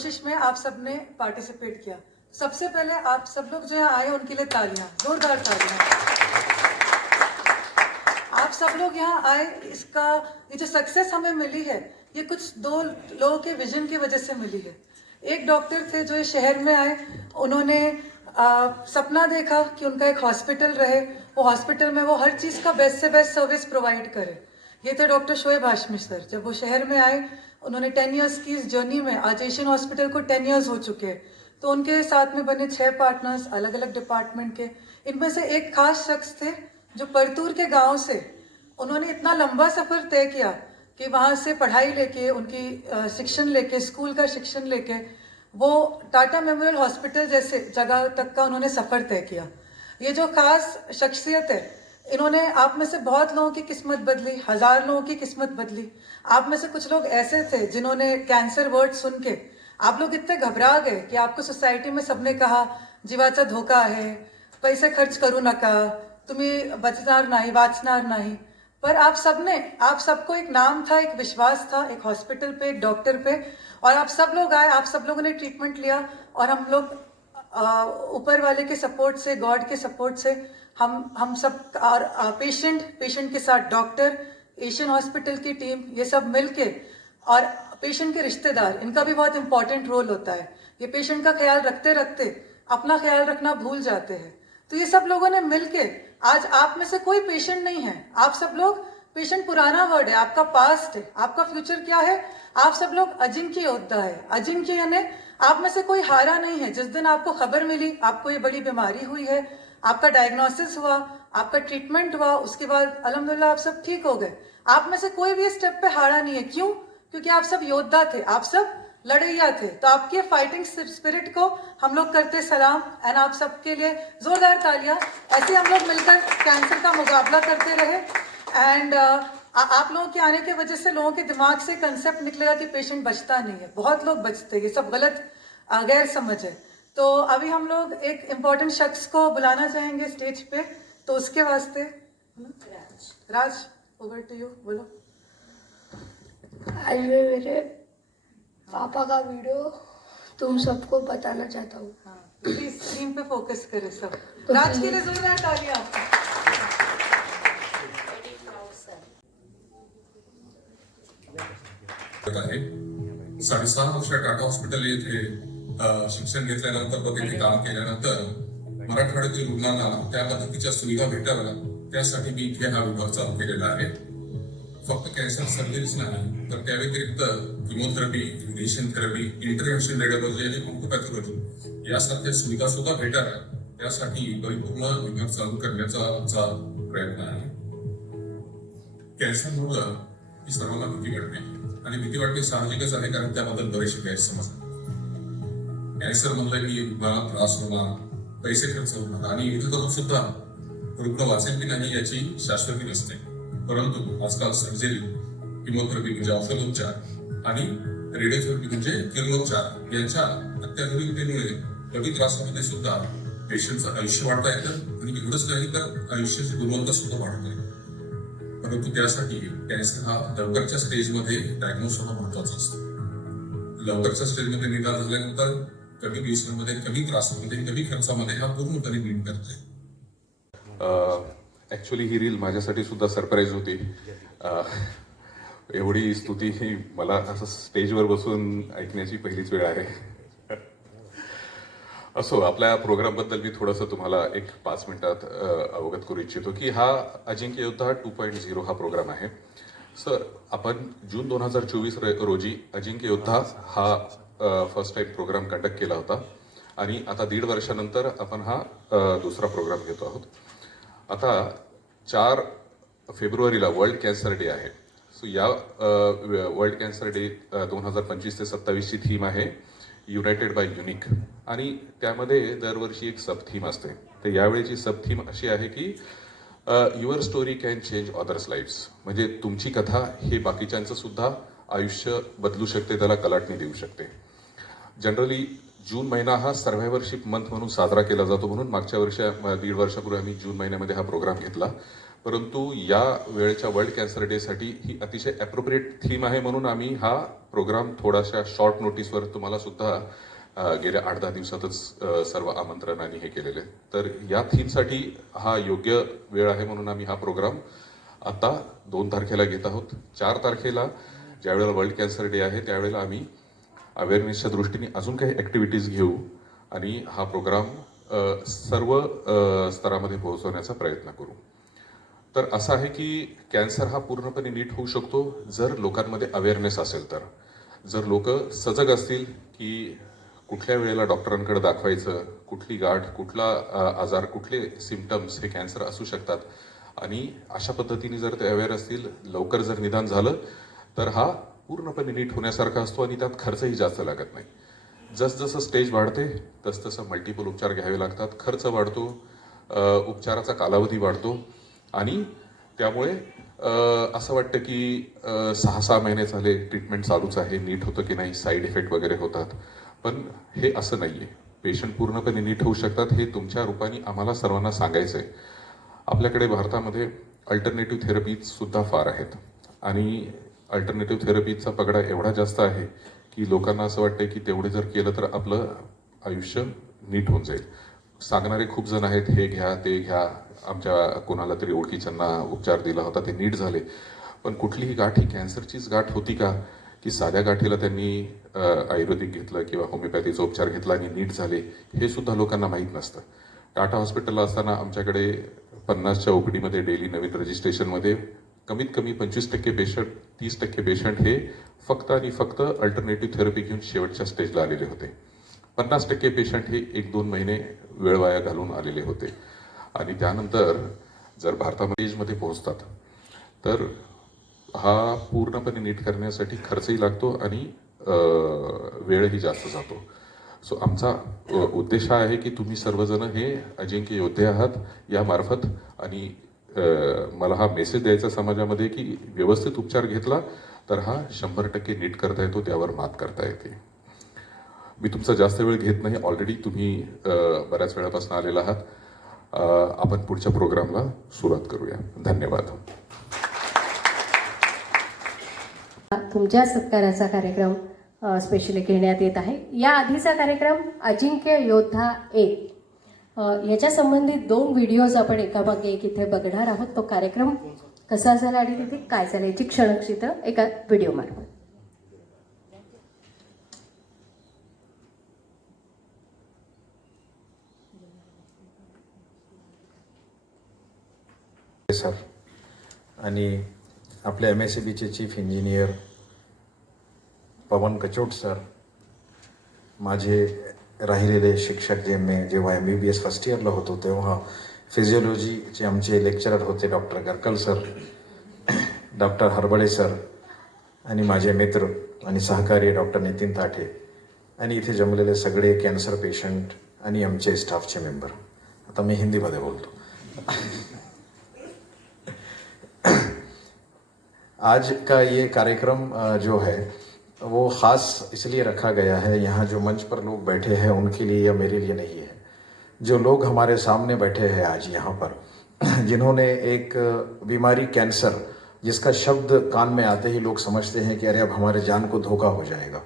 कोशिश में आप सब ने पार्टिसिपेट किया। सबसे पहले आप सब लोग जो यहाँ आए उनके लिए तालियां, जोरदार तालियां। आप सब लोग यहाँ आए, इसका ये जो सक्सेस हमें मिली है ये कुछ दो लोगों के विजन की वजह से मिली है। एक डॉक्टर थे जो इस शहर में आए, उन्होंने सपना देखा कि उनका एक हॉस्पिटल रहे, वो हॉस्पिटल में वो हर चीज़ का बेस्ट से बेस्ट सर्विस प्रोवाइड करे। ये थे डॉक्टर शोएब हाशमी सर। जब वो शहर में आए, उन्होंने 10 ईयर्स की इस जर्नी में, आज एशियन हॉस्पिटल को 10 ईयर्स हो चुके हैं, तो उनके साथ में बने 6 पार्टनर्स अलग अलग डिपार्टमेंट के। इनमें से एक खास शख्स थे जो परतूर के गांव से, उन्होंने इतना लंबा सफ़र तय किया कि वहाँ से पढ़ाई लेके, उनकी शिक्षण लेके, स्कूल का शिक्षण लेके वो टाटा मेमोरियल हॉस्पिटल जैसे जगह तक का उन्होंने सफ़र तय किया। ये जो खास शख्सियत है, इन्होंने आप में से बहुत लोगों की किस्मत बदली, 1000 लोगों की किस्मत बदली। आप में से कुछ लोग ऐसे थे जिन्होंने कैंसर वर्ड सुन के आप लोग इतने घबरा गए कि आपको सोसाइटी में सबने कहा जीवाचा धोका आहे, पैसे खर्च करू नका, तुम्ही बचणार नाही, वाचणार नाही। पर आप सबको एक नाम था, एक विश्वास था, एक हॉस्पिटल पे, एक डॉक्टर पे, और आप सब लोग आए, आप सब लोगों ने ट्रीटमेंट लिया, और हम लोग ऊपर वाले के सपोर्ट से, गॉड के सपोर्ट से हम सब और पेशेंट के साथ डॉक्टर, एशियन हॉस्पिटल की टीम, ये सब मिलके, और पेशेंट के रिश्तेदार, इनका भी बहुत इंपॉर्टेंट रोल होता है। ये पेशेंट का ख्याल रखते रखते अपना ख्याल रखना भूल जाते हैं। तो ये सब लोगों ने मिलके, आज आप में से कोई पेशेंट नहीं है, आप सब लोग, पेशेंट पुराना वर्ड है, आपका पास्ट है, आपका फ्यूचर क्या है, आप सब लोग अजिंक्य योद्धा है। अजिंक्य यानी आप में से कोई हारा नहीं है। जिस दिन आपको खबर मिली आपको ये बड़ी बीमारी हुई है, आपका डायग्नोसिस हुआ, आपका ट्रीटमेंट हुआ, उसके बाद अल्हम्दुलिल्लाह आप सब ठीक हो गए, आप में से कोई भी स्टेप पे हारा नहीं है। क्यों? क्योंकि आप सब योद्धा थे, आप सब लड़ैया थे। तो आपकी फाइटिंग स्पिरिट को हम लोग करते सलाम, एंड आप सबके लिए जोरदार तालियां। ऐसे हम लोग मिलकर कैंसर का मुकाबला करते रहे, एंड आप लोगों के आने की वजह से लोगों के दिमाग से कंसेप्ट निकलेगा कि पेशेंट बचता नहीं है। बहुत लोग बचते हैं, ये सब गलत गैर समझ है। तो अभी हम लोग एक इम्पोर्टेंट शख्स को बुलाना चाहेंगे स्टेज पे, तो उसके वास्ते राज, ओवर टू यू, बोलो। आज मैं मेरे पापा का वीडियो तुम सबको बताना चाहता हूँ। हाँ, प्लीज स्क्रीन पे फोकस करें सब। राज के लिए जोरदार तालियां। आहे 6.5 वर्ष टाटा हॉस्पिटल येथे शिक्षण घेतल्यानंतर व तिथे काम केल्यानंतर मराठवाड्यातील रुग्णांना त्या पद्धतीच्या सुविधा भेटाव्या त्यासाठी मी इथे हा विभाग चालू केलेला आहे। फक्त कॅन्सर सर्जरीच नाही तर त्या व्यतिरिक्त chemotherapy, radiation therapy, intervention radiology आणि ऑन्कोपॅथॉलॉजी यासारख्या सुविधा सुद्धा भेटाव्या त्यासाठी परिपूर्ण विभाग चालू करण्याचा आमचा प्रयत्न आहे। कॅन्सरमुळे ही सर्वांना भीती वाटते आणि भीती वाटणे साहजिकच आहे, कारण त्याबद्दल बरेचसे गैरसमज आहेत। कॅन्सर म्हणलं की रुग्णाला त्रास होणार, पैसे खर्च होणार आणि इथे करून सुद्धा रुग्ण वाचेल की नाही याची शाश्वती नसते। परंतु आजकाल सर्जरी, किमोथेरपी म्हणजे औषधोपचार आणि रेडिओथेरपी म्हणजे किरणोपचार यांच्या अत्याधुनिकतेमुळे कमी त्रासामध्ये सुद्धा पेशंटचं आयुष्य वाढता येतं आणि एवढंच नाही तर आयुष्याची गुणवत्ता सुद्धा वाढते। परंतु त्यासाठी कॅन्सर हा लवकरच्या स्टेजमध्ये डायग्नोस होणं महत्वाचं असतं। लवकरच्या स्टेजमध्ये निदान झाल्यानंतर कमी दिवसांमध्ये, कमी त्रासामध्ये, कमी खर्चामध्ये हा पूर्णपणे नीट करते। ॲक्च्युली ही रील माझ्यासाठी सुद्धा सरप्राईज होती। एवढी स्तुती ही मला असं स्टेजवर बसून ऐकण्याची पहिलीच वेळ आहे। असो, आपल्या प्रोग्रामबद्दल मी थोडंसं तुम्हाला एक 5 मिनिटात अवगत करू इच्छितो की हा अजिंक्य योद्धा 2.0 हा प्रोग्राम आहे। सर, आपण जून 2024 रोजी अजिंक्य योद्धा हा फर्स्ट टाइम प्रोग्राम कंडक्ट केला होता आणि आता 1.5 वर्षानंतर आपण हा दुसरा प्रोग्राम घेतो आहोत। आता 4 फेब्रुवारीला वर्ल्ड कॅन्सर डे आहे। सो या वर्ल्ड कॅन्सर डे 2025 ते 27 ची थीम आहे युनायटेड बाय युनिक, आणि त्यामध्ये दरवर्षी एक सब थीम असते। तर यावेळेची सब थीम अशी आहे की your story can change others lives, म्हणजे तुमची कथा हे बाकीच्यांचं सुद्धा आयुष्य बदलू शकते, त्याला कलाटणी देऊ शकते। जनरली जून महिना हा सर्व्हायव्हरशिप मंथ म्हणून साजरा केला जातो, म्हणून मागच्या वर्षी 1.5 वर्षापूर्वी आम्ही जून महिन्यामध्ये हा प्रोग्राम घेतला। परंतु या वेळेच्या वर्ल्ड कॅन्सर डेसाठी ही अतिशय ॲप्रोप्रिएट थीम आहे, म्हणून आम्ही हा प्रोग्राम थोडाशा शॉर्ट नोटीसवर तुम्हाला सुद्धा गेल्या 8-10 दिवसातच सर्व आमंत्रणाने हे केलेले. तर या थीमसाठी हा योग्य वेळ आहे, म्हणून आम्ही हा प्रोग्राम आता 2 तारखेला घेत आहोत. 4 तारखेला ज्यावेळेला वर्ल्ड कॅन्सर डे आहे त्यावेळेला आम्ही अवेअरनेसच्या दृष्टीने अजून काही ॲक्टिव्हिटीज घेऊ आणि हा प्रोग्राम सर्व स्तरामध्ये पोहोचवण्याचा प्रयत्न करू. तर असं आहे की कॅन्सर हा पूर्णपणे नीट होऊ शकतो जर लोकांमध्ये अवेअरनेस असेल तर. जर लोक सजग असतील की कुठल्या वेळेला डॉक्टरांकडे दाखवायचं, कुठली गाठ, कुठला आजार, कुठले सिम्पटम्स हे कॅन्सर असू शकतात, आणि अशा पद्धतीने जर ते अवेअर असतील, लवकर जर निदान झालं तर हा पूर्णपणे नीट होण्यासारखा असतो आणि त्यात खर्चही जास्त लागत नाही. जसजसं स्टेज वाढते तसतसं मल्टिपल उपचार घ्यावे लागतात, खर्च वाढतो, उपचाराचा कालावधी वाढतो आणि त्यामुळे असं वाटतं की 6-6 महिने झाले ट्रीटमेंट चालूच आहे, नीट होतं की नाही, साईड इफेक्ट वगैरे होतात. पण हे असं नाही आहे. पेशंट पूर्णपणे नीट होऊ शकतात हे तुमच्या रूपाने आम्हाला सर्वांना सांगायचं आहे. आपल्याकडे भारतामध्ये अल्टरनेटिव्ह थेरपीज सुद्धा फार आहेत आणि अल्टरनेटिव्ह थेरपीचा पगडा एवढा जास्त आहे की लोकांना असं वाटतं की तेवढे जर केलं तर आपलं आयुष्य नीट होऊन जाईल. सांगणारे खूप जण आहेत, हे घ्या ते घ्या. आमच्या कोणाला तरी ओळखीच्यांना उपचार दिला होता, ते नीट झाले. पण कुठलीही गाठ ही कॅन्सरचीच गाठ होती का, की साध्या गाठीला त्यांनी आयुर्वेदिक घेतलं किंवा होमिओपॅथीचा उपचार घेतला आणि नीट झाले, हे सुद्धा लोकांना माहीत नसतं. टाटा हॉस्पिटलला असताना आमच्याकडे 50च्या OPDमध्ये डेली नवीन रजिस्ट्रेशनमध्ये कमीत कमी 25% पेशंट, 30% पेशंट हे फक्त आणि फक्त अल्टरनेटिव्ह थेरपी घेऊन शेवटच्या स्टेजला आलेले होते. 50% पेशंट हे 1-2 महिने वेळ वाया घालून आलेले होते. आणि त्यानंतर जर भारतामध्ये स्टेजमध्ये पोहोचतात तर हा पूर्णपणे नीट करण्यासाठी खर्चही लागतो आणि वेळही जास्त जातो. सो आमचा उद्देश हा आहे की तुम्ही सर्वजण हे अजिंक्य योद्धे आहात यामार्फत, आणि मला हा मेसेज द्यायचा समाजामध्ये की व्यवस्थित उपचार घेतला तर हा 100% नीट करता येतो, त्यावर मात करता येते. मी तुमचा जास्त वेळ घेत नाही, ऑलरेडी तुम्ही बऱ्याच वेळापासून आलेला आहात. आपण पुढच्या प्रोग्रामला सुरुवात करूया. धन्यवाद. तुमच्या सत्काराचा कार्यक्रम स्पेशली घेण्यात येत आहे. या आधीचा कार्यक्रम अजिंक्य योद्धा 1 याच्या संबंधित 2 व्हिडिओज आपण एकामागे एक इथे बघणार आहोत. तो कार्यक्रम कसा झाला आणि तिथे काय झालं याची क्षणचित्र एका व्हिडिओ मार्फत. सर आणि आपल्या MSCBचे चीफ इंजिनियर पवन कचोट सर, माझे राहिलेले शिक्षक जेव्हा MBBS फर्स्ट इयरला होतो तेव्हा फिजिओलॉजीचे आमचे लेक्चरर होते डॉक्टर गरकल सर, डॉक्टर हरबळे सर, आणि माझे मित्र आणि सहकारी डॉक्टर नितीन ताठे, आणि इथे जमलेले सगळे कॅन्सर पेशंट आणि आमचे स्टाफचे मेंबर. आता मी हिंदीमध्ये बोलतो. आज का ये कार्यक्रम जो है वो ख़ास इसलिए रखा गया है, यहाँ जो मंच पर लोग बैठे हैं उनके लिए या मेरे लिए नहीं है. जो लोग हमारे सामने बैठे हैं आज यहाँ पर, जिन्होंने एक बीमारी कैंसर जिसका शब्द कान में आते ही लोग समझते हैं कि अरे अब हमारे जान को धोखा हो जाएगा,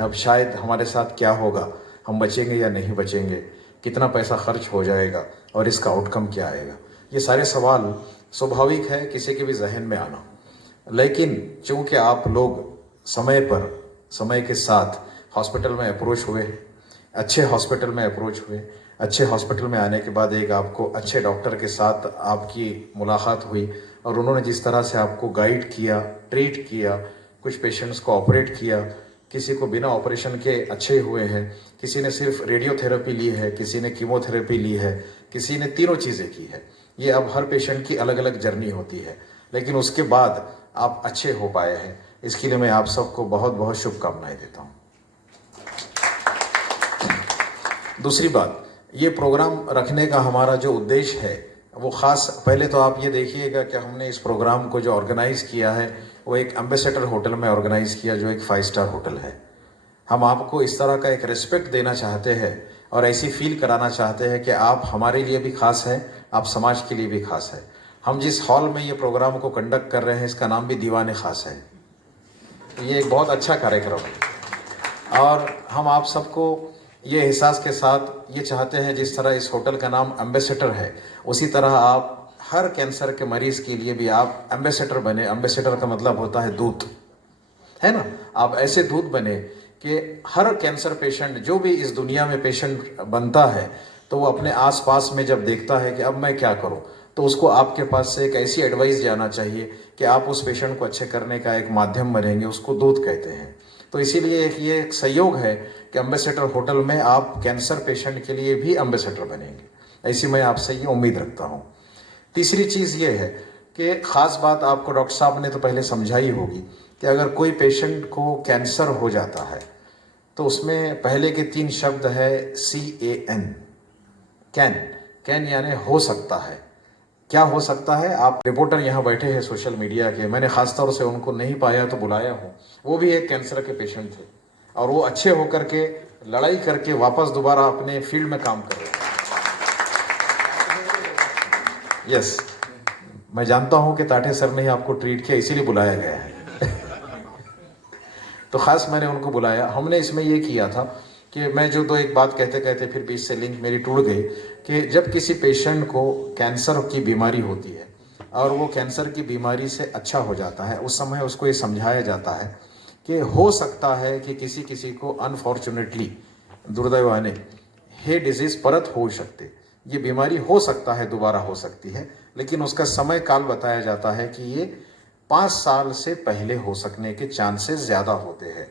अब शायद हमारे साथ क्या होगा, हम बचेंगे या नहीं बचेंगे, कितना पैसा खर्च हो जाएगा और इसका आउटकम क्या आएगा. ये सारे सवाल स्वाभाविक है किसी के भी जहन में आना. लेकिन चूँकि आप लोग समय पर समय के साथ हॉस्पिटल में अप्रोच हुए, अच्छे हॉस्पिटल में अप्रोच हुए, अच्छे हॉस्पिटल में आने के बाद एक आपको अच्छे डॉक्टर के साथ आपकी मुलाकात हुई और उन्होंने जिस तरह से आपको गाइड किया, ट्रीट किया, कुछ पेशेंट्स को ऑपरेट किया, किसी को बिना ऑपरेशन के अच्छे हुए हैं, किसी ने सिर्फ रेडियोथेरेपी ली है, किसी ने कीमोथेरेपी ली है, किसी ने तीनों चीज़ें की है. ये अब हर पेशेंट की अलग अलग जर्नी होती है, लेकिन उसके बाद आप अच्छे हो पाए हैं. इसके लिए मैं आप सबको बहुत बहुत शुभकामनाएं देता हूँ. दूसरी बात, ये प्रोग्राम रखने का हमारा जो उद्देश्य है वो ख़ास, पहले तो आप ये देखिएगा कि हमने इस प्रोग्राम को जो ऑर्गेनाइज़ किया है वो एक एम्बेसडर होटल में ऑर्गेनाइज़ किया, जो एक 5 स्टार होटल है. हम आपको इस तरह का एक रिस्पेक्ट देना चाहते हैं और ऐसी फील कराना चाहते हैं कि आप हमारे लिए भी खास है, आप समाज के लिए भी खास है. हम जिस हॉल में ये प्रोग्राम को कंडक्ट कर रहे हैं इसका नाम भी दीवाने खास है। तो ये एक बहुत अच्छा कार्यक्रम है और हम आप सबको ये एहसास के साथ ये चाहते हैं, जिस तरह इस होटल का नाम एम्बेसडर है, उसी तरह आप हर कैंसर के मरीज के लिए भी आप एम्बेसडर बने। एम्बेसडर का मतलब होता है दूत, है ना। आप ऐसे दूत बने कि हर कैंसर पेशेंट जो भी इस दुनिया में पेशेंट बनता है तो वो अपने आसपास में जब देखता है कि अब मैं क्या करूं, तो उसको आपके पास से एक ऐसी एडवाइस जाना चाहिए कि आप उस पेशेंट को अच्छे करने का एक माध्यम बनेंगे, उसको दूत कहते हैं। तो इसीलिए ये एक सहयोग है कि एम्बेसडर होटल में आप कैंसर पेशेंट के लिए भी एम्बेसडर बनेंगे, ऐसी मैं आपसे ये उम्मीद रखता हूँ। तीसरी चीज़ ये है कि ख़ास बात आपको डॉक्टर साहब ने तो पहले समझाई होगी कि अगर कोई पेशेंट को कैंसर हो जाता है तो उसमें पहले के 3 शब्द है CAN, कैन यानी हो सकता है। क्या हो सकता है? आप रिपोर्टर यहाँ बैठे हैं सोशल मीडिया के, मैंने खास तौर से उनको नहीं पाया तो बुलाया हूँ। वो भी एक कैंसर के पेशेंट थे और वो अच्छे होकर के लड़ाई करके वापस दोबारा अपने फील्ड में काम कर रहे हैं। यस, मैं जानता हूँ कि ताठे सर ने ही आपको ट्रीट किया, इसीलिए बुलाया गया है। तो खास मैंने उनको बुलाया। हमने इसमें ये किया था कि मैं जो दो एक बात कहते कहते फिर बीच से लिंक मेरी टूट गई कि जब किसी पेशेंट को कैंसर की बीमारी होती है और वो कैंसर की बीमारी से अच्छा हो जाता है, उस समय उसको ये समझाया जाता है कि हो सकता है कि किसी किसी को अनफॉर्चुनेटली दुर्दैवाने हे डिजीज परत हो सकते, ये बीमारी हो सकता है दोबारा हो सकती है, लेकिन उसका समय काल बताया जाता है कि ये 5 साल से पहले हो सकने के चांसेस ज़्यादा होते हैं।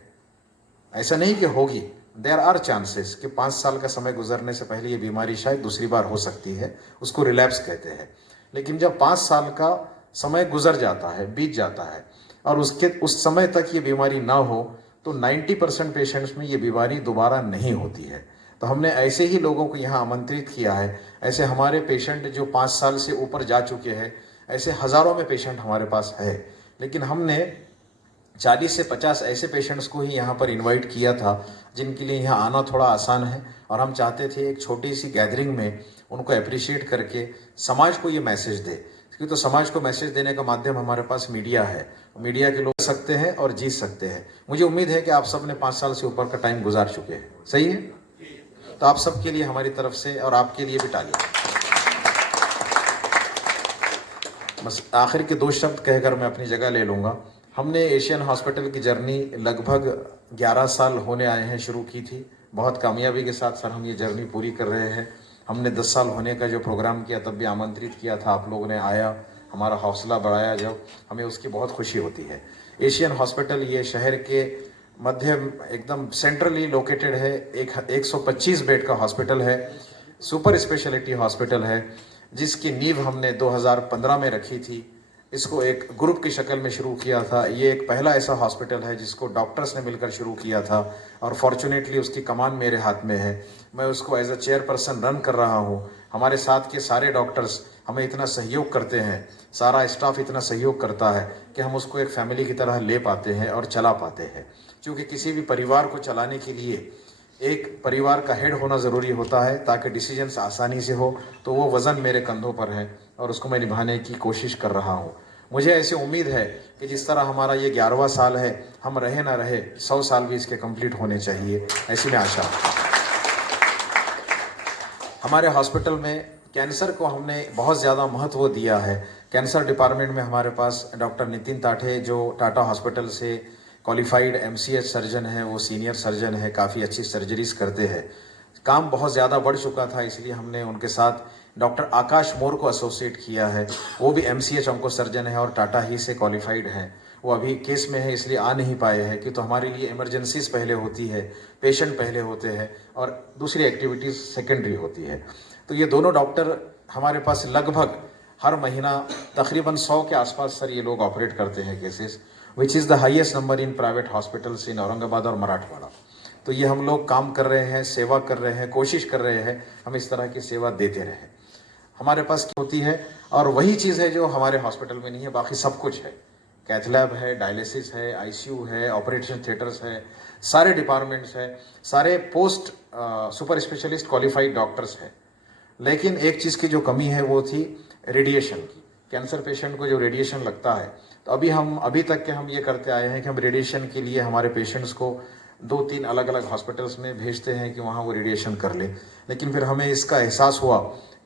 ऐसा नहीं कि होगी, देयर आर चांसेस कि 5 साल का समय गुजरने से पहले ये बीमारी शायद दूसरी बार हो सकती है, उसको रिलैप्स कहते हैं। लेकिन जब 5 साल का समय गुजर जाता है, बीत जाता है और उस समय तक ये बीमारी ना हो तो 90% पेशेंट्स में ये बीमारी दोबारा नहीं होती है। तो हमने ऐसे ही लोगों को यहाँ आमंत्रित किया है। ऐसे हमारे पेशेंट जो 5 साल से ऊपर जा चुके हैं, ऐसे हज़ारों में पेशेंट हमारे पास है, लेकिन हमने 40 से 50 ऐसे पेशेंट्स को ही यहाँ पर इनवाइट किया था जिनके लिए यहाँ आना थोड़ा आसान है और हम चाहते थे एक छोटी सी गैदरिंग में उनको अप्रिशिएट करके समाज को ये मैसेज दे, क्योंकि तो समाज को मैसेज देने का माध्यम हमारे पास मीडिया है। मीडिया के लोग सकते हैं और जीत सकते हैं। मुझे उम्मीद है कि आप सब ने 5 साल से ऊपर का टाइम गुजार चुके हैं, सही है? तो आप सबके लिए हमारी तरफ से और आपके लिए भी तालियां। बस आखिर के 2 शब्द कहकर मैं अपनी जगह ले लूँगा। हमने एशियन हॉस्पिटल की जर्नी लगभग 11 साल होने आए हैं शुरू की थी। बहुत कामयाबी के साथ सर हम ये जर्नी पूरी कर रहे हैं। हमने 10 साल होने का जो प्रोग्राम किया तब भी आमंत्रित किया था, आप लोगों ने आया, हमारा हौसला बढ़ाया, जब हमें उसकी बहुत खुशी होती है। एशियन हॉस्पिटल ये शहर के मध्य एकदम सेंट्रली लोकेटेड है। 125 बेड का हॉस्पिटल है, सुपर स्पेशलिटी हॉस्पिटल है, जिसकी नींव हमने 2015 में रखी थी। इसको एक ग्रुप की शक्ल में शुरू किया था। ये एक पहला ऐसा हॉस्पिटल है जिसको डॉक्टर्स ने मिलकर शुरू किया था और फॉर्चुनेटली उसकी कमान मेरे हाथ में है। मैं उसको एज अ चेयरपर्सन रन कर रहा हूँ। हमारे साथ के सारे डॉक्टर्स हमें इतना सहयोग करते हैं, सारा स्टाफ इतना सहयोग करता है कि हम उसको एक फैमिली की तरह ले पाते हैं और चला पाते हैं। क्योंकि किसी भी परिवार को चलाने के लिए एक परिवार का हेड होना ज़रूरी होता है ताकि डिसीजंस आसानी से हो। तो वो वज़न मेरे कंधों पर है और उसको मैं निभाने की कोशिश कर रहा हूँ। मुझे ऐसी उम्मीद है कि जिस तरह हमारा ये 11वां साल है, हम रहे ना रहे 100 साल भी इसके कंप्लीट होने चाहिए, ऐसी मैं आशा। हमारे हॉस्पिटल में कैंसर को हमने बहुत ज़्यादा महत्व दिया है। कैंसर डिपार्टमेंट में हमारे पास डॉक्टर नितिन ताठे जो टाटा हॉस्पिटल से क्वालिफाइड MCH सर्जन है, वो सीनियर सर्जन है, काफ़ी अच्छी सर्जरीज करते हैं। काम बहुत ज़्यादा बढ़ चुका था, इसलिए हमने उनके साथ डॉक्टर आकाश मोर को एसोसिएट किया है। वो भी MCH ऑन्को सर्जन है और टाटा ही से क्वालिफाइड हैं। वो अभी केस में है इसलिए आ नहीं पाए हैं कि तो हमारे लिए इमरजेंसीज पहले होती है, पेशेंट पहले होते हैं और दूसरी एक्टिविटीज़ सेकेंडरी होती है। तो ये दोनों डॉक्टर हमारे पास लगभग हर महीना तकरीबन 100 के आसपास सर ये लोग ऑपरेट करते हैं cases, which is the highest number in private hospitals in Aurangabad और मराठवाड़ा। तो ये हम लोग काम कर रहे हैं, सेवा कर रहे हैं, कोशिश कर रहे हैं हम इस तरह की सेवा देते रहें। हमारे पास होती है और वही चीज़ है जो हमारे हॉस्पिटल में नहीं है, बाकी सब कुछ है। कैथ लैब है, डायलिसिस है, ICU है, ऑपरेशन थिएटर्स है, सारे डिपार्टमेंट्स हैं, सारे post super specialist qualified doctors हैं। लेकिन एक चीज़ की जो कमी है वो थी रेडिएशन की। कैंसर पेशेंट को जो रेडिएशन लगता है, तो अभी तक के हम ये करते आए हैं कि हम रेडिएशन के लिए हमारे पेशेंट्स को 2-3 अलग अलग हॉस्पिटल्स में भेजते हैं कि वहाँ वो रेडिएशन कर ले। लेकिन फिर हमें इसका एहसास हुआ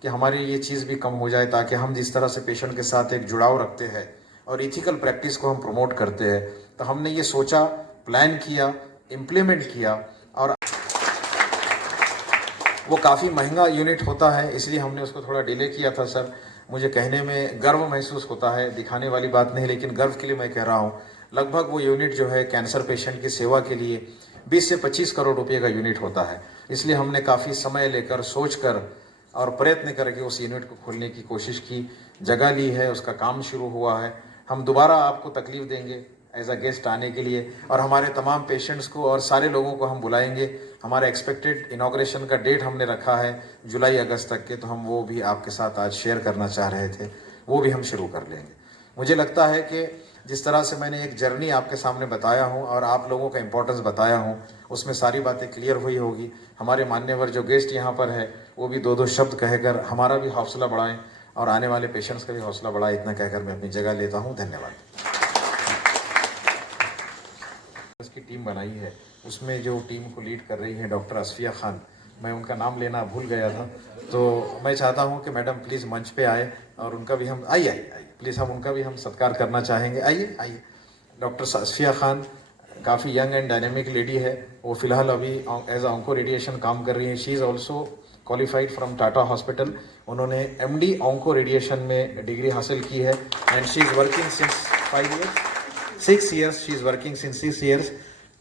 कि हमारी ये चीज़ भी कम हो जाए, ताकि हम जिस तरह से पेशेंट के साथ एक जुड़ाव रखते हैं और इथिकल प्रैक्टिस को हम प्रमोट करते हैं, तो हमने ये सोचा, प्लान किया, इम्प्लीमेंट किया। और वो काफ़ी महंगा यूनिट होता है, इसलिए हमने उसको थोड़ा डिले किया था सर। मुझे कहने में गर्व महसूस होता है, दिखाने वाली बात नहीं, लेकिन गर्व के लिए मैं कह रहा हूँ। लगभग वो यूनिट जो है कैंसर पेशेंट की सेवा के लिए 20 से 25 करोड़ रुपए का यूनिट होता है। इसलिए हमने काफ़ी समय लेकर, सोच कर और प्रयत्न करके उस यूनिट को खोलने की कोशिश की, जगह ली है, उसका काम शुरू हुआ है। हम दोबारा आपको तकलीफ देंगे एज अ गेस्ट आने के लिए, और हमारे तमाम पेशेंट्स को और सारे लोगों को हम बुलाएंगे। हमारा एक्सपेक्टेड इनॉग्रेशन का डेट हमने रखा है जुलाई-अगस्त तक के, तो हम वो भी आपके साथ आज शेयर करना चाह रहे थे, वो भी हम शुरू कर लेंगे। मुझे लगता है कि जिस तरह से मैंने एक जर्नी आपके सामने बताया हूँ और आप लोगों का इम्पोर्टेंस बताया हूँ, उसमें सारी बातें क्लियर हुई होगी। हमारे मान्यवर जो गेस्ट यहाँ पर है, वो भी 2-2 शब्द कहकर हमारा भी हौसला बढ़ाएं और आने वाले पेशेंट्स का भी हौसला बढ़ाएं। इतना कहकर मैं अपनी जगह लेता हूँ। धन्यवाद। की टीम बनाई है, उसमें जो टीम को लीड कर रही है डॉक्टर असफिया खान, मैं उनका नाम लेना भूल गया था, तो मैं चाहता हूं कि मैडम प्लीज़ मंच पे आए और उनका भी हम आइए प्लीज़, हम उनका भी हम सत्कार करना चाहेंगे। आइए। डॉक्टर असफिया खान काफ़ी यंग एंड डायनेमिक लेडी है। वो फिलहाल अभी एज ऑन्को रेडिएशन काम कर रही है। She is also qualified from Tata hospital. उन्होंने MD ऑन्को रेडिएशन में डिग्री हासिल की है and she is working since 6 years she is working since 6 years।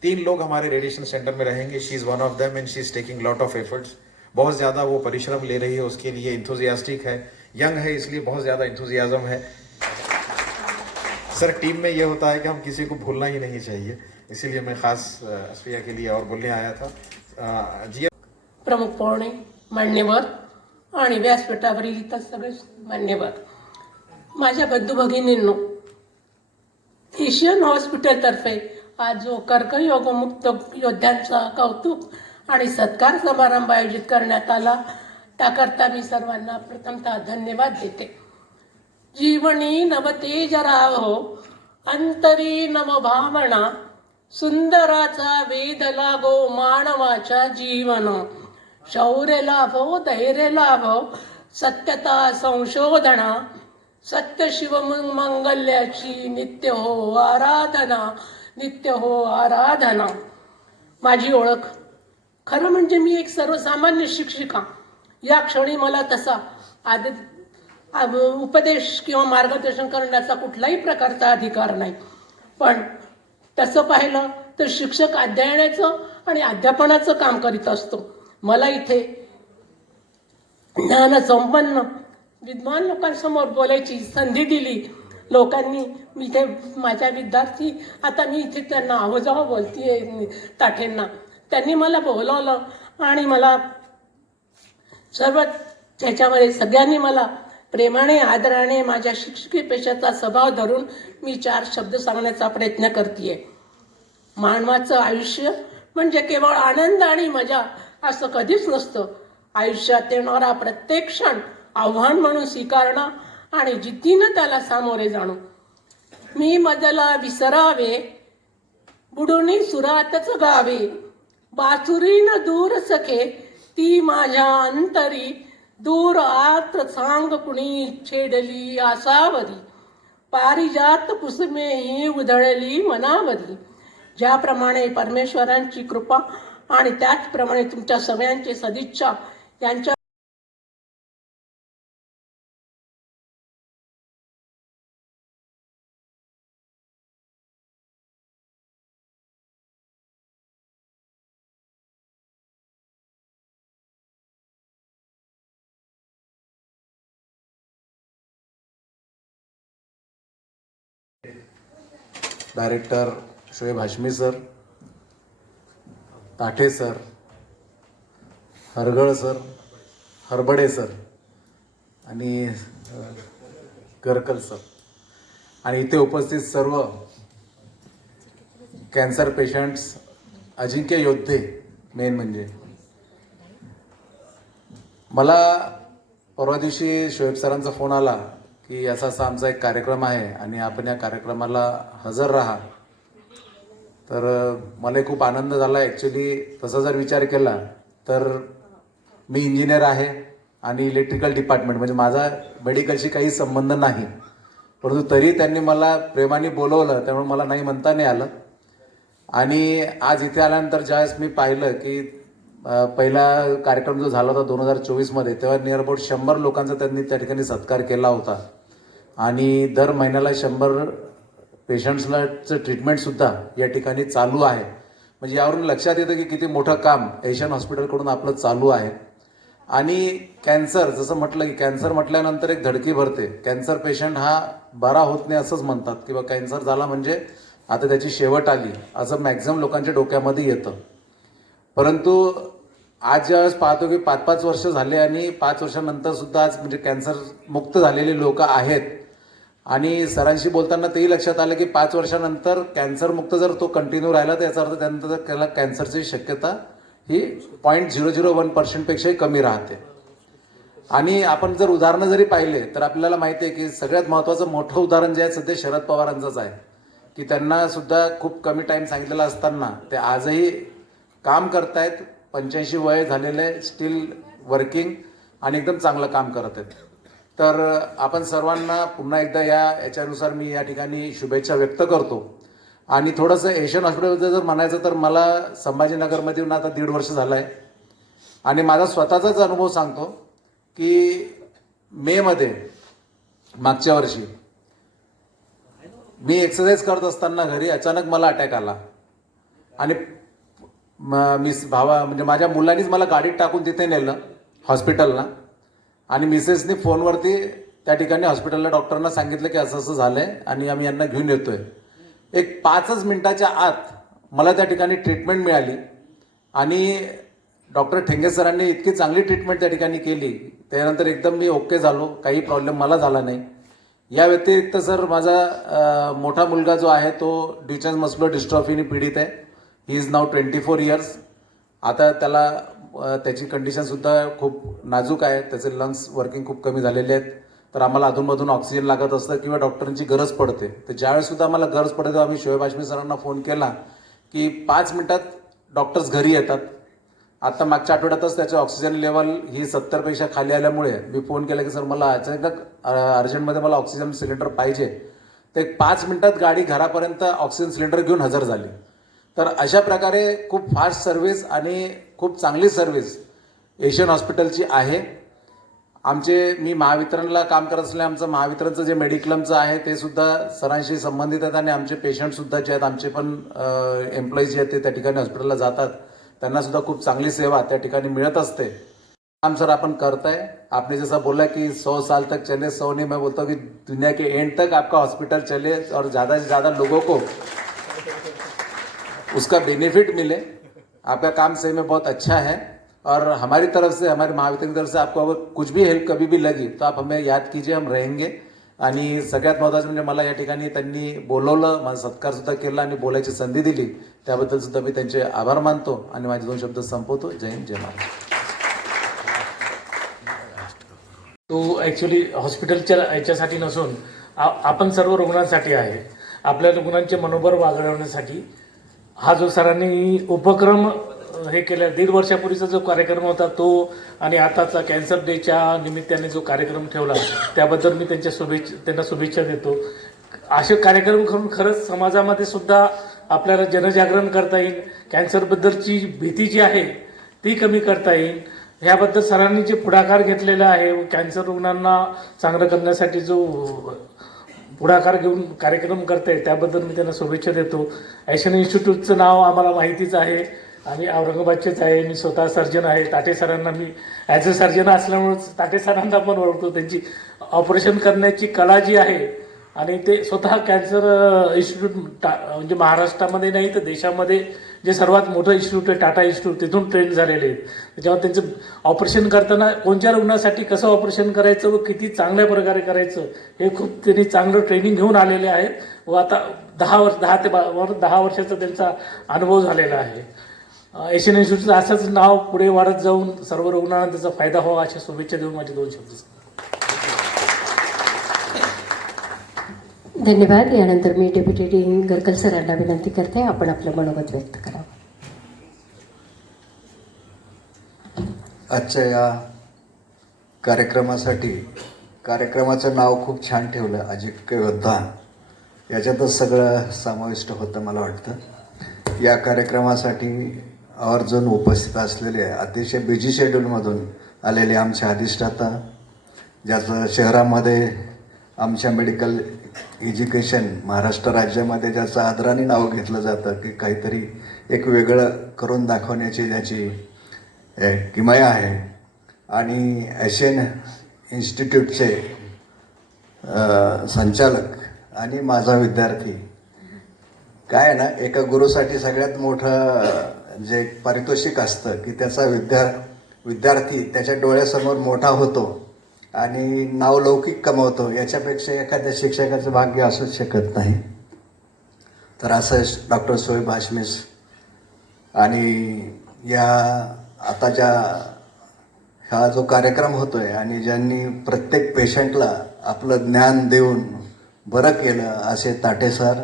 3 लोग हमारे रेडिएशन सेंटर में रहेंगे। She is one of them and she is taking lot of efforts. बहुत ज़्यादा वो परिश्रम ले रही है, उसके लिए इंथुजियास्टिक है, यंग है, इसलिए बहुत ज़्यादा इंथुजियाज्म है। सर, टीम में ये होता है कि हम किसी को भूलना ही नहीं चाहिए, इसीलिए मैं खास असफिया के लिए और बोलने आया था। जी प्रमुख पाहुणे, मान्यवर आणि व्यासपीठावरील इतर सगळे मान्यवर, माझ्या बंधू भगिनींनो, एशियन हॉस्पिटलतर्फे आज जो कर्करोगमुक्त योद्ध्यांचा कौतुक आणि सत्कार समारंभ आयोजित करण्यात आला, त्याकरता मी सर्वांना प्रथमतः धन्यवाद देते। जीवनी नवतेज राहो, अंतरी नव भावना, सुंदराचा वेध लागो मानवाच्या जीवन, शौर्य लाभो, धैर्य लाभो, सत्यता संशोधना, सत्य शिव मंगल्याची नित्य हो आराधना, नित्य हो आराधना। माझी ओळख, खरं म्हणजे मी एक सर्वसामान्य शिक्षिका। या क्षणी मला तसा उपदेश किंवा मार्गदर्शन करण्याचा कुठलाही प्रकारचा अधिकार नाही, पण तसं पाहिलं तर शिक्षक अध्ययनाचं आणि अध्यापनाचं काम करीत असतो। मला इथे ज्ञानसंपन्न विद्वान लोकांसमोर बोलायची संधी दिली लोकांनी। मी इथे माझ्या विद्यार्थी, आता मी इथे त्यांना आहोजाव बोलतीये ताठेंना, त्यांनी मला बोलवलं आणि मला सर्व त्याच्यामध्ये सगळ्यांनी मला प्रेमाने, आदराने, माझ्या शिक्षकी पेशाचा स्वभाव धरून मी 4 शब्द सांगण्याचा प्रयत्न करतेय। मानवाचं आयुष्य म्हणजे केवळ आनंद आणि मजा असं कधीच नसतं। आयुष्यात येणारा प्रत्येक क्षण आव्हान म्हणून स्वीकारणं आणि जिद्दीनं त्याला सामोरे जाणं। मी मजला विसरावे, बुडुनी सुरातच गावे, बासुरीन दूर सखे, ती माझ्या अंतरी, दूर आत सांग कुणी छेडली आसावरी, पारिजात कुसुमे ही उधळली मनावरी। ज्याप्रमाणे परमेश्वरांची कृपा आणि त्याचप्रमाणे तुमच्या सगळ्यांचे सदिच्छा यांच्या director Shoaib Hashmi sir, Tathe sir, Hargal sir, Harbade sir आणि गरकल सर आणि इथे उपस्थित सर्व कॅन्सर पेशंट्स, अजिंक्य योद्धे, मेन म्हणजे मला परवा दिवशी शोएब सरांचा फोन आला की असा असा आमचा एक कार्यक्रम आहे आणि आपण या कार्यक्रमाला हजर राहा. तर मला खूप आनंद झाला. ॲक्च्युली तसा जर विचार केला तर मी इंजिनियर आहे आणि इलेक्ट्रिकल डिपार्टमेंट म्हणजे माझा मेडिकलशी काही संबंध नाही, परंतु तरी त्यांनी मला प्रेमाने बोलवलं, त्यामुळे मला नाही म्हणता नाही आलं. आणि आज इथे आल्यानंतर ज्यावेळेस मी पाहिलं की पहिला कार्यक्रम जो झाला होता 2024मध्ये, तेव्हा नियर अबाउट 100 लोकांचा त्यांनी त्या ठिकाणी सत्कार केला होता आणि दर महिन्याला 100 पेशंट्सलाचं ट्रीटमेंटसुद्धा या ठिकाणी चालू आहे. म्हणजे यावरून लक्षात येतं की किती मोठं काम एशियन हॉस्पिटलकडून आपलं चालू आहे. आणि कॅन्सर, जसं म्हटलं की कॅन्सर म्हटल्यानंतर एक धडकी भरते. कॅन्सर पेशंट हा बरा होत नाही असंच म्हणतात, किंवा कॅन्सर झाला म्हणजे आता त्याची शेवट आली, असं मॅक्झिमम लोकांच्या डोक्यामध्ये येतं. परंतु आज ज्यावेळेस पाहतो की 5-5 वर्ष झाले आणि 5 वर्षानंतर सुद्धा आज म्हणजे कॅन्सर मुक्त झालेले लोक आहेत. आणि सरांशी बोलताना तेही लक्षात आलं की 5 वर्षानंतर कॅन्सरमुक्त जर तो कंटिन्यू राहिला तर याचा अर्थ त्यानंतर त्याला कॅन्सरची शक्यता ही 0.001%पेक्षाही कमी राहते. आणि आपण जर उदाहरणं जरी पाहिले तर आपल्याला माहिती आहे की सगळ्यात महत्त्वाचं मोठं उदाहरण जे आहे सध्या शरद पवारांचंच आहे, की त्यांना सुद्धा खूप कमी टाईम सांगितलेला असताना ते आजही काम करतायत. 85 वय झालेलं आहे, स्टील वर्किंग आणि एकदम चांगलं काम करत आहेत. तर आपण सर्वांना पुन्हा एकदा याच्यानुसार मी या ठिकाणी शुभेच्छा व्यक्त करतो. आणि थोडंसं एशियन हॉस्पिटलबद्दल जर म्हणायचं तर मला संभाजीनगरमध्ये येऊन आता 1.5 वर्ष झालं आहे आणि माझा स्वतःचाच अनुभव सांगतो की मेमध्ये मागच्या वर्षी मी एक्सरसाइज करत असताना घरी अचानक मला अटॅक आला आणि म्हणजे माझ्या मुलांनीच मला गाडीत टाकून तिथे नेलं हॉस्पिटलला आणि मिसेसनी फोनवरती त्या ठिकाणी हॉस्पिटलला डॉक्टरांना सांगितलं की असं असं झालंय आणि आम्ही यांना घेऊन येतोय. एक 5 मिनिटाच्या आत मला त्या ठिकाणी ट्रीटमेंट मिळाली आणि डॉक्टर ठेंगे सरांनी इतकी चांगली ट्रीटमेंट त्या ठिकाणी केली. त्यानंतर एकदम मी ओके झालो, काही प्रॉब्लेम मला झाला नाही. या व्यतिरिक्त सर माझा मोठा मुलगा जो आहे तो ड्युचेन मस्क्युलर डिस्ट्रॉफीने पीडित आहे. He is now 24 years. आता त्याला त्याची कंडिशनसुद्धा खूप नाजूक आहे. त्याचे लंग्स वर्किंग खूप कमी झालेले आहेत. तर आम्हाला अधूनमधून ऑक्सिजन लागत असतं किंवा डॉक्टरांची गरज पडते. तर ज्यावेळेससुद्धा आम्हाला गरज पडते तेव्हा आम्ही शोएब हाशमी सरांना फोन केला की 5 मिनिटात डॉक्टर्स घरी येतात. आता मागच्या आठवड्यातच त्याचे ऑक्सिजन लेवल ही 70पेक्षा खाली आल्यामुळे मी फोन केला की सर मला अचानक अर्जंटमध्ये मला ऑक्सिजन सिलेंडर पाहिजे. तर 5 मिनिटात गाडी घरापर्यंत ऑक्सिजन सिलेंडर घेऊन हजर झाली. तर अशा प्रकारे खूप फास्ट सर्व्हिस आणि खूप चांगली सर्व्हिस एशियन हॉस्पिटलची आहे. मी महावितरणला काम करत असल्याने आमचं महावितरणचं जे मेडिक्लेमचं आहे ते सुद्धा सरांशी संबंधित आहेत आणि आमचे पेशंटसुद्धा जे आहेत, आमचे पण एम्प्लॉईज जे आहेत ते त्या ठिकाणी हॉस्पिटलला जातात, त्यांना सुद्धा खूप चांगली सेवा त्या ठिकाणी मिळत असते. काम सर आपण करताय. आपने जैसा बोला कि 100 साल तक चले, 100 नहीं, मैं बोलता हूँ कि दुनिया के एंड तक आपका हॉस्पिटल चले और ज़्यादा से ज़्यादा लोगों को उसका बेनिफिट मिले. आपका काम सही में बहुत अच्छा है और हमारी तरफ से, हमारे महावितरण की तरफ से आपको अगर कुछ भी हेल्प कभी भी लगी तो आप हमें याद कीजिए, हम रहेंगे. आणि सगळ्यात महत्त्वाचं म्हणजे मला या ठिकाणी त्यांनी बोलवलं, माझा सत्कारसुद्धा केला आणि बोलायची संधी दिली, त्याबद्दल सुद्धा मी त्यांचे आभार मानतो आणि माझे 2 शब्द संपवतो. जय हिंद, जय महाराष्ट्र. तो ॲक्च्युली हॉस्पिटलच्या याच्यासाठी नसून आपण सर्व रुग्णांसाठी आहे. आपल्या रुग्णांचे मनोबल वाढवण्यासाठी हा जो सरांनी उपक्रम हे केला, 1.5 वर्षापूर्वीचा जो कार्यक्रम होता तो आणि आताचा कॅन्सर डेच्या निमित्ताने जो कार्यक्रम ठेवला त्याबद्दल मी त्यांना शुभेच्छा देतो. असे कार्यक्रम करून खरंच समाजामध्ये सुद्धा आपल्याला जनजागरण करता येईल. कॅन्सरबद्दलची भीती जी आहे ती कमी करता येईल. ह्याबद्दल सरांनी जे पुढाकार घेतलेला आहे, कॅन्सर रुग्णांना चांगलं करण्यासाठी जो पुढाकार घेऊन कार्यक्रम करते त्याबद्दल मी त्यांना शुभेच्छा देतो. एशियन इन्स्टिट्यूटचं नाव आम्हाला माहितीच आहे आणि औरंगाबादचेच आहे. मी स्वतः सर्जन आहे. ताटे सरांना मी ॲज अ सर्जन असल्यामुळे ताटे सरांना पण ओळखतो. त्यांची ऑपरेशन करण्याची कला जी आहे आणि ते स्वतः कॅन्सर इन्स्टिट्यूट म्हणजे महाराष्ट्रामध्ये नाही तर देशामध्ये जे सर्वात मोठं इन्स्टिट्यूट आहे टाटा इन्स्टिट्यूट, तिथून ट्रेन झालेले आहेत. त्याच्यामुळे त्यांचं ऑपरेशन करताना कोणत्या रुग्णासाठी कसं ऑपरेशन करायचं व किती चांगल्या प्रकारे करायचं हे खूप त्यांनी चांगलं ट्रेनिंग घेऊन आलेले आहेत व आता 10 ते 10 वर्षाचा त्यांचा अनुभव झालेला आहे. एशियन इन्स्टिट्यूटचं असंच नाव पुढे वाढत जाऊन सर्व रुग्णांना त्याचा फायदा व्हावा अशा शुभेच्छा देऊन माझे 2 शब्द. धन्यवाद. यानंतर मी डेप्युटी डीन गरकल सरांना विनंती करते, आपण आपलं मनोगत व्यक्त करावं. आजच्या या कार्यक्रमाचं नाव खूप छान ठेवलं, अजिंक्य योद्धा. याच्यातच सगळं समाविष्ट होतं मला वाटतं. या कार्यक्रमासाठी आवर्जून उपस्थित असलेले अतिशय बिझी शेड्यूलमधून आलेले आमचे अधिष्ठाता, ज्याचं शहरामध्ये आमच्या मेडिकल एज्युकेशन महाराष्ट्र राज्यामध्ये ज्याचं आदराने नाव घेतलं जातं की काहीतरी एक वेगळं करून दाखवण्याची ज्याची किमया आहे, आणि एशियन इन्स्टिट्यूटचे संचालक आणि माझा विद्यार्थी. काय आहे ना, एका गुरुसाठी सगळ्यात मोठं जे पारितोषिक असतं की त्याचा विद्यार्थी त्याच्या डोळ्यासमोर मोठा होतो आणि नावलौकिक कमवतो, याच्यापेक्षा एखाद्या शिक्षकाचं भाग्य असूच शकत नाही. तर असं डॉक्टर शोएब हाशमीस आणि या आता हा जो कार्यक्रम होतोय आणि ज्यांनी प्रत्येक पेशंटला आपलं ज्ञान देऊन बरं केलं असे ताटे सर,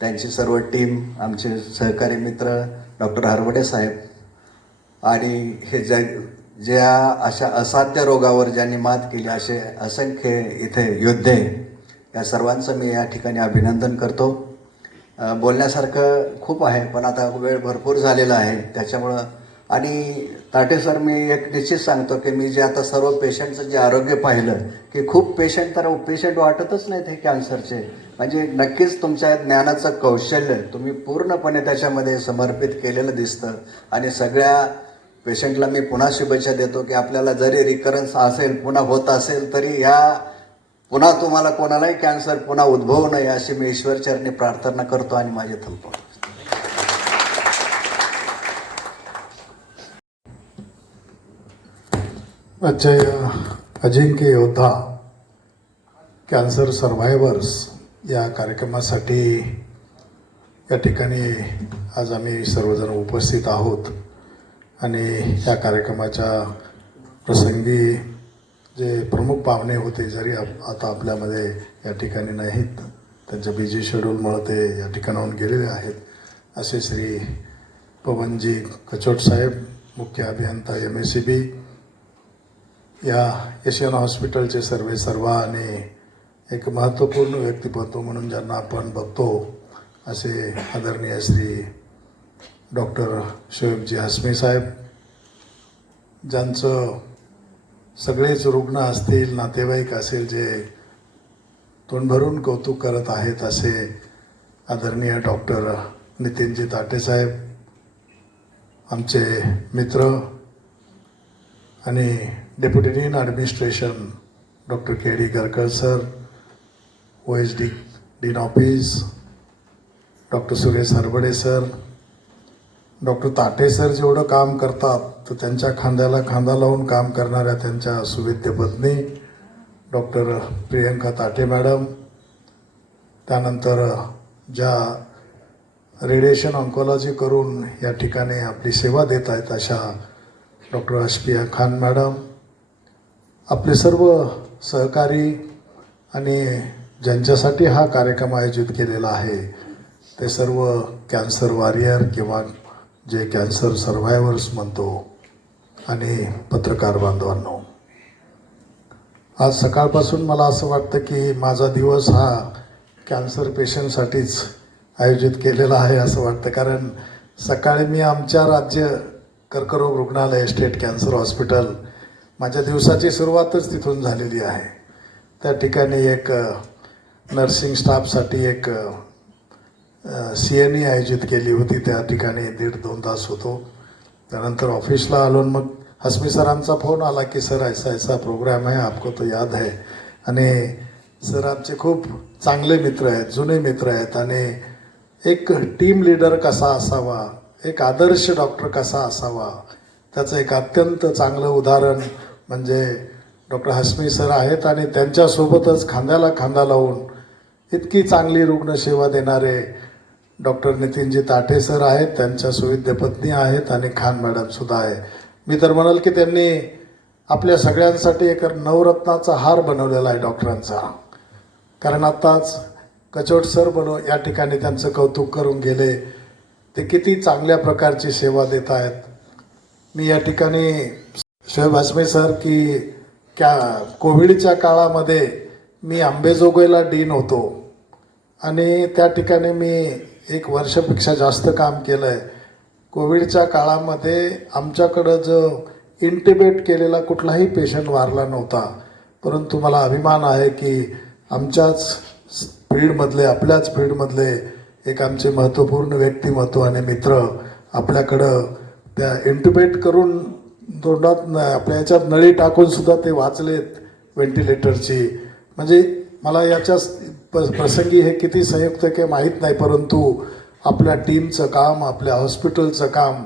त्यांची सर्व टीम, आमचे सहकारी मित्र डॉक्टर हरवडे साहेब, आणि हे ज्या अशा असाध्य रोगावर ज्यांनी मात केली असे असंख्य इथे योद्धे, या सर्वांचं मी या ठिकाणी अभिनंदन करतो. बोलण्यासारखं खूप आहे पण आता वेळ भरपूर झालेला आहे त्याच्यामुळं. आणि ताटे सर, मी एक निश्चित सांगतो की मी जे आता सर्व पेशंटचं जे आरोग्य पाहिलं की खूप पेशंट वाटतच नाहीत हे कॅन्सरचे. म्हणजे नक्कीच तुमच्या ज्ञानाचं कौशल्य तुम्ही पूर्णपणे त्याच्यामध्ये समर्पित केलेलं दिसतं. आणि सगळ्या पेशंटला मी पुन्हा शुभेच्छा देतो की आपल्याला जरी रिकरन्स असेल, पुन्हा होत असेल, तरी पुन्हा तुम्हाला कोणालाही कॅन्सर पुन्हा उद्भवू नये अशी मी ईश्वरचरणी प्रार्थना करतो आणि माझे थांबतो. आजच्या या अजिंक्य योद्धा कॅन्सर सर्व्हायवर्स या कार्यक्रमासाठी या ठिकाणी आज आम्ही सर्वजण उपस्थित आहोत. आणि या कार्यक्रमाच्या प्रसंगी जे प्रमुख पाहुणे होते, जरी आता आपल्यामध्ये या ठिकाणी नाहीत, त्यांच्या बिझी शेड्यूलमुळे ते या ठिकाणाहून गेलेले आहेत, असे श्री पवनजी कचोट साहेब, मुख्य अभियंता MSCB, या एशियन हॉस्पिटलचे सर्वा आणि एक महत्त्वपूर्ण व्यक्तिमत्व म्हणून ज्यांना आपण बघतो असे आदरणीय श्री डॉक्टर शोएबजी हाशमी साहेब, ज्यांचं सगळेच रुग्ण असतील, नातेवाईक असेल, जे तोंड भरून कौतुक करत आहेत, असे आदरणीय डॉक्टर नितीनजी ताटे साहेब, आमचे मित्र आणि deputy dean administration doctor KD Garkal sir, OSD dean office doctor Suresh Harbade sir, doctor Tate sir जेवढं काम करतात तर त्यांच्या खांद्याला खांदा लावून काम करणाऱ्या त्यांच्या सुविद्य पत्नी डॉक्टर प्रियंका ताटे मॅडम, त्यानंतर ज्या रेडिएशन ऑन्कॉलॉजी करून या ठिकाणी आपली सेवा देत आहेत अशा डॉक्टर अशफिया खान मॅडम, आपले सर्व सहकारी आणि ज्यांच्यासाठी हा कार्यक्रम आयोजित केलेला आहे ते सर्व कॅन्सर वॉरियर किंवा जे कॅन्सर सर्व्हायवर्स म्हणतो, आणि पत्रकार बांधवांनो, आज सकाळपासून मला असं वाटतं की माझा दिवस हा कॅन्सर पेशंटसाठीच आयोजित केलेला आहे असं वाटतं. कारण सकाळी मी आमच्या राज्य कर्करोग रुग्णालय स्टेट कॅन्सर हॉस्पिटल, माझ्या दिवसाची सुरुवातच तिथून झालेली आहे. त्या ठिकाणी एक नर्सिंग स्टाफसाठी एक CNE आयोजित केली होती, त्या ठिकाणी 1.5-2 तास होतो. त्यानंतर ऑफिसला आलो, मग हसमी सरांचा फोन आला की सर ऐसा प्रोग्राम है, आपको तो याद है. आणि सर आमचे खूप चांगले मित्र आहेत, जुने मित्र आहेत, आणि एक टीम लीडर कसा असावा, एक आदर्श डॉक्टर कसा असावा, त्याचं एक अत्यंत चांगलं उदाहरण म्हणजे डॉक्टर हाशमी सर आहेत. आणि त्यांच्यासोबतच खांद्याला खांदा लावून इतकी चांगली रुग्णसेवा देणारे डॉक्टर नितीनजी ताटे सर आहेत, त्यांच्या सुविद्य पत्नी आहेत, आणि खान मॅडम सुद्धा आहे. मी तर म्हणाल की त्यांनी आपल्या सगळ्यांसाठी एक नवरत्नाचा हार बनवलेला आहे डॉक्टरांचा. कारण आत्ताच कचोट सर बनव या ठिकाणी त्यांचं कौतुक करून गेले. ते किती चांगल्या प्रकारची सेवा देत आहेत. मी या ठिकाणी शोएब हसमी सर की कोविडच्या काळामध्ये मी अंबेजोगाईला डीन होतो आणि त्या ठिकाणी मी 1 वर्षापेक्षा जास्त काम केलं आहे. कोविडच्या काळामध्ये आमच्याकडं जो इंटिबेट केलेला कुठलाही पेशंट वारला नव्हता. परंतु मला अभिमान आहे की आमच्याच फील्डमधले आपल्याच फील्डमधले एक आमचे महत्त्वपूर्ण व्यक्तिमत्व आणि मित्र आपल्याकडं त्या इंटिबेट करून तोंडात आपल्या याच्यात नळी टाकून सुद्धा ते वाचलेत व्हेंटिलेटरची. म्हणजे मला याच्या प्रसंगी हे किती संयुक्त काही माहीत नाही, परंतु आपल्या टीमचं काम, आपल्या हॉस्पिटलचं काम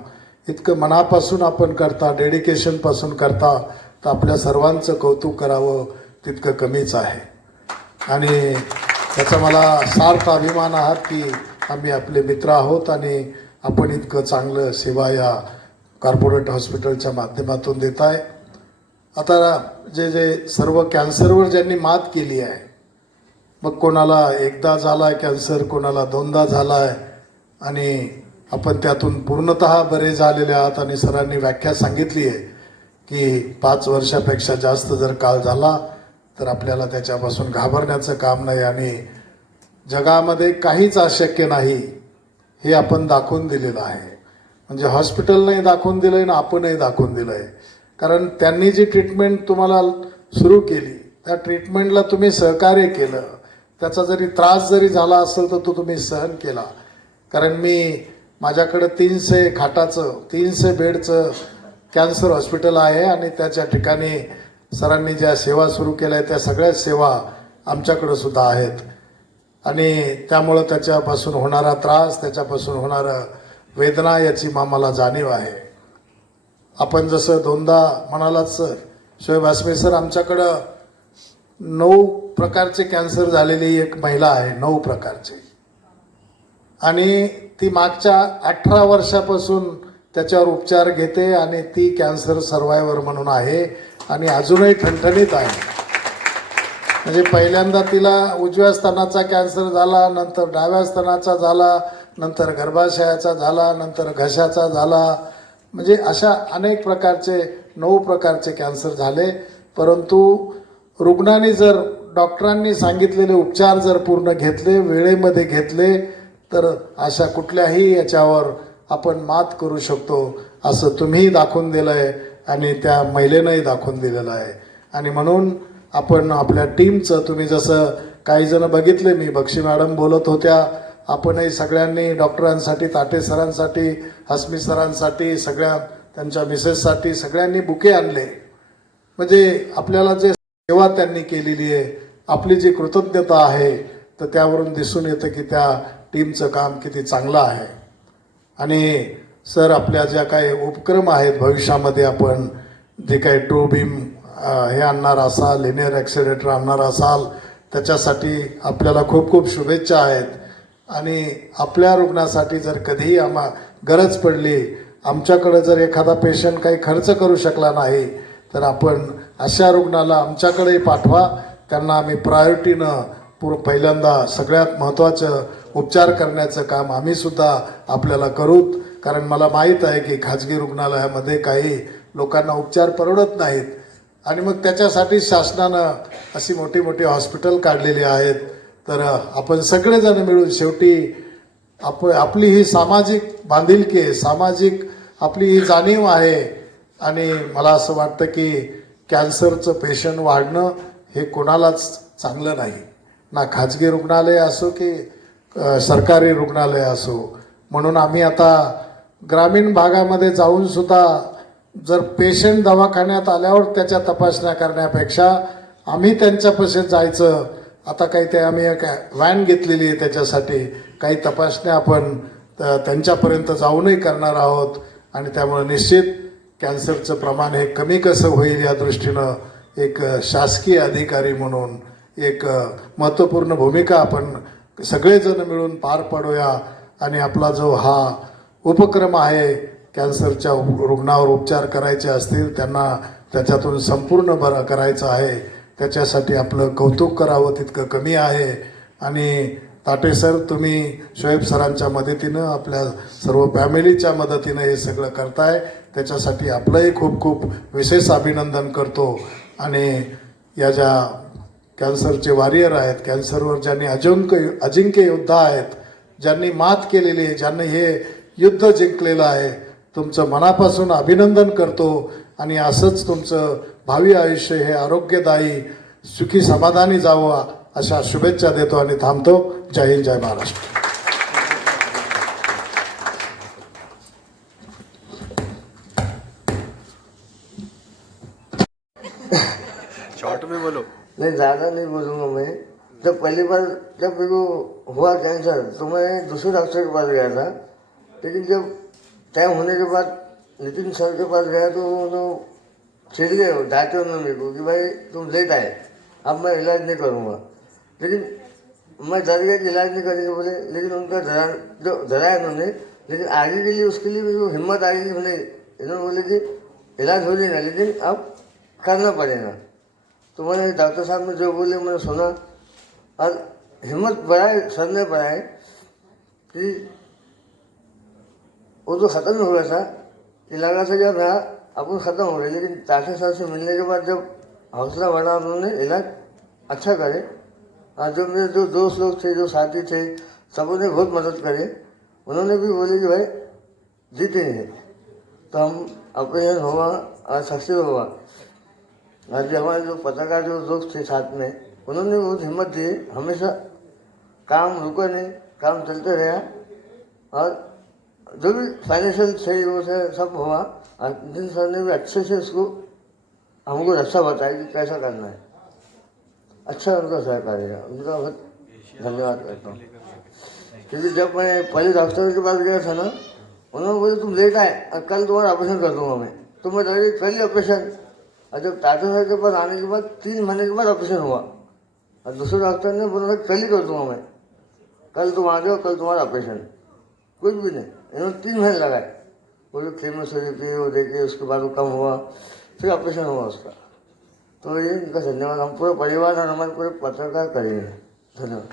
इतकं मनापासून आपण करता, डेडिकेशनपासून करता, तर आपल्या सर्वांचं कौतुक करावं तितकं कमीच आहे. आणि त्याचा मला सार्थ अभिमान आहात की आम्ही आपले मित्र आहोत आणि आपण इतकं चांगलं सेवा या कॉर्पोरेट हॉस्पिटलच्या माध्यमातून देत आहे. आता जे सर्व कॅन्सरवर ज्यांनी मात केली आहे, मग कोणाला एकदा झाला आहे कॅन्सर, कोणाला 2दा झाला आहे आणि आपण त्यातून पूर्णतः बरे झालेले आहात. आणि सरांनी व्याख्या सांगितली आहे की 5 वर्षापेक्षा जास्त जर काळ झाला तर आपल्याला त्याच्यापासून घाबरण्याचं काम नाही आणि जगामध्ये काहीच अशक्य नाही हे आपण दाखवून दिलेलं आहे. म्हणजे हॉस्पिटलने दाखवून दिलं आहे ना आपणही दाखवून दिलं आहे. कारण त्यांनी जी ट्रीटमेंट तुम्हाला सुरू केली त्या ट्रीटमेंटला तुम्ही सहकार्य केलं. त्याचा जरी त्रास जरी झाला असेल तर तो तुम्ही सहन केला. कारण माझ्याकडं 300 खाटाचं 300 बेडचं कॅन्सर हॉस्पिटल आहे आणि त्याच्या ठिकाणी सरांनी ज्या सेवा सुरू केल्या आहेत त्या सगळ्याच सेवा आमच्याकडं सुद्धा आहेत. आणि त्यामुळं त्याच्यापासून होणारा त्रास, त्याच्यापासून होणारं वेदना याची आम्हाला जाणीव आहे. आपण जसं 2दा म्हणालात सर, शोएब हसमी सर, आमच्याकडं 9 प्रकारचे कॅन्सर झालेली एक महिला आहे, 9 प्रकारचे. आणि ती मागच्या 18 वर्षापासून त्याच्यावर उपचार घेते आणि ती कॅन्सर सर्वायव्हर म्हणून आहे आणि अजूनही ठणठणीत आहे. म्हणजे पहिल्यांदा तिला उजव्या स्तनाचा कॅन्सर झाला, नंतर डाव्या स्तनाचा झाला, नंतर गर्भाशयाचा झाला, नंतर घशाचा झाला. म्हणजे अशा अनेक प्रकारचे 9 प्रकारचे कॅन्सर झाले. परंतु रुग्णांनी जर डॉक्टरांनी सांगितलेले उपचार जर पूर्ण घेतले, वेळेमध्ये घेतले, तर अशा कुठल्याही याच्यावर आपण मात करू शकतो असं तुम्ही दाखवून दिलं आहे आणि त्या महिलेनंही दाखवून दिलेलं आहे. आणि म्हणून आपण आपल्या टीमचं, तुम्ही जसं काही जण बघितले, मी बक्षी मॅडम बोलत होत्या, आपणही सगळ्यांनी डॉक्टरांसाठी, ताटे सरांसाठी, हसमी सरांसाठी, सगळ्या त्यांच्या मिसेससाठी सगळ्यांनी बुके आणले. म्हणजे आपल्याला जे सेवा त्यांनी केलेली आहे, आपली जी कृतज्ञता आहे, तर त्यावरून दिसून येतं की त्या टीमचं काम किती चांगलं आहे. आणि सर, आपल्या ज्या काही उपक्रम आहेत भविष्यामध्ये, आपण जे काही टू बीम हे आणणार असाल, लिनियर ॲक्सेलरेटर आणणार असाल, त्याच्यासाठी आपल्याला खूप खूप शुभेच्छा आहेत. आणि आपल्या रुग्णासाठी जर कधीही गरज पडली, आमच्याकडे जर एखादा पेशंट काही खर्च करू शकला नाही, तर आपण अशा रुग्णाला आमच्याकडेही पाठवा. त्यांना आम्ही प्रायोरिटीनं पहिल्यांदा सगळ्यात महत्त्वाचं उपचार करण्याचं काम आम्ही सुद्धा आपल्याला करूत. कारण मला माहीत आहे की खाजगी रुग्णालयामध्ये काही लोकांना उपचार परवडत नाहीत आणि मग त्याच्यासाठी शासनानं अशी मोठी मोठी हॉस्पिटल काढलेली आहेत. तर आपण सगळेजण मिळून शेवटी आपली ही सामाजिक बांधिलकी आहे, सामाजिक आपली ही जाणीव आहे. आणि मला असं वाटतं की कॅन्सरचं पेशंट वाढणं हे कोणालाच चांगलं नाही, ना खाजगी रुग्णालय असो की सरकारी रुग्णालय असो. म्हणून आम्ही आता ग्रामीण भागामध्ये जाऊन सुद्धा जर पेशंट दवाखान्यात आल्यावर त्याच्या तपासण्या करण्यापेक्षा आम्ही त्यांच्यापाशी जायचं. आता काही ते आम्ही एक व्हॅन घेतलेली आहे, त्याच्यासाठी काही तपासण्या आपण त्यांच्यापर्यंत जाऊनही करणार आहोत. आणि त्यामुळे निश्चित कॅन्सरचं प्रमाण हे कमी कसं होईल या दृष्टीनं एक शासकीय अधिकारी म्हणून एक महत्त्वपूर्ण भूमिका आपण सगळेजण मिळून पार पाडूया. आणि आपला जो हा उपक्रम आहे, कॅन्सरच्या रुग्णावर उपचार करायचे असतील, त्यांना त्याच्यातून संपूर्ण बरं करायचं आहे, त्याच्यासाठी आपलं कौतुक करावं तितकं कमी आहे. आणि ताटे सर, तुम्ही शोएब सरांच्या मदतीनं, आपल्या सर्व फॅमिलीच्या मदतीनं हे सगळं करताय, त्याच्यासाठी आपलंही खूप खूप विशेष अभिनंदन करतो. आणि या ज्या कॅन्सरचे वॉरियर आहेत, कॅन्सरवर ज्यांनी अजिंक्य योद्धा आहेत, ज्यांनी मात केलेली आहे, ज्यांनी हे युद्ध जिंकलेलं आहे, तुमचं मनापासून अभिनंदन करतो. आणि असंच तुमचं भावी आयुष्य हे आरोग्यदायी, सुखी, समाधानी जावं अशा शुभेच्छा देतो आणि थांबतो. जय हिंद, जय महाराष्ट्र. नहीं, ज़्यादा नहीं बोलूँगा मैं. जब पहली बार जब मेरे को हुआ कैंसर तो मैं दूसरे डॉक्टर के पास गया था, लेकिन जब टाइम होने के बाद नितिन सर के पास गया तो उन्होंने छिड़ गए, डांटे उन्होंने मेरे को कि भाई तुम लेट आए, अब मैं इलाज नहीं करूँगा. लेकिन मैं डर गया कि इलाज नहीं करेंगे बोले, लेकिन उनका डराया उन्होंने. लेकिन आगे के लिए उसके लिए मेरे को हिम्मत आई कि मैंने, इन्होंने बोले कि इलाज हो जाएगा लेकिन अब करना पड़ेगा. तो मैंने डॉक्टर साहब ने जो बोले मैंने सुना और हिम्मत बढ़ाए, सर ने बढ़ाए कि वो तो ख़त्म हो गया था कि लगा था जब यहाँ अपन ख़त्म हो गए. लेकिन ताटे सर से मिलने के बाद जब हौसला बढ़ा, उन्होंने इलाज अच्छा करे. और जो मेरे जो दोस्त लोग थे, जो साथी थे, सबों ने बहुत मदद करे. उन्होंने भी बोले कि भाई जीतेंगे. तो हम ऑपरेशन हुआ और सक्सेस हुआ. आज हमारे जो पत्रकार जो दोस्त थे साथ में, उन्होंने बहुत हिम्मत दी. हमेशा काम रुका नहीं, काम चलते रहा. और जो भी फाइनेंशियल सही वो से सब हुआ. और नितिन सर ने भी अच्छे से उसको हमको रास्ता बताया कि कैसा करना है. अच्छा उनका सहकार्य है, उनका बहुत धन्यवाद करता हूँ. क्योंकि जब मैं पहले डॉक्टर के पास गया था ना, उन्होंने बोले तुम लेट आए और कल तुम्हारा ऑपरेशन कर दूंगा मैं. तो मैं डर पहले ऑपरेशन. और जब टाटा सर के पास आने के बाद 3 महीने के बाद ऑपरेशन हुआ और दूसरे डॉक्टर ने बोला कल ही कर दूंगा मैं, कल तुम आ जाओ, कल तुम्हारा ऑपरेशन. कुछ भी नहीं, इन्होंने 3 महीने लगाए. बोले केमोथेरेपी वो देखे, उसके बाद वो कम हुआ, फिर ऑपरेशन हुआ उसका. तो ये इनका धन्यवाद हम पूरे परिवार और हमारे पूरे पत्रकार करेंगे. धन्यवाद.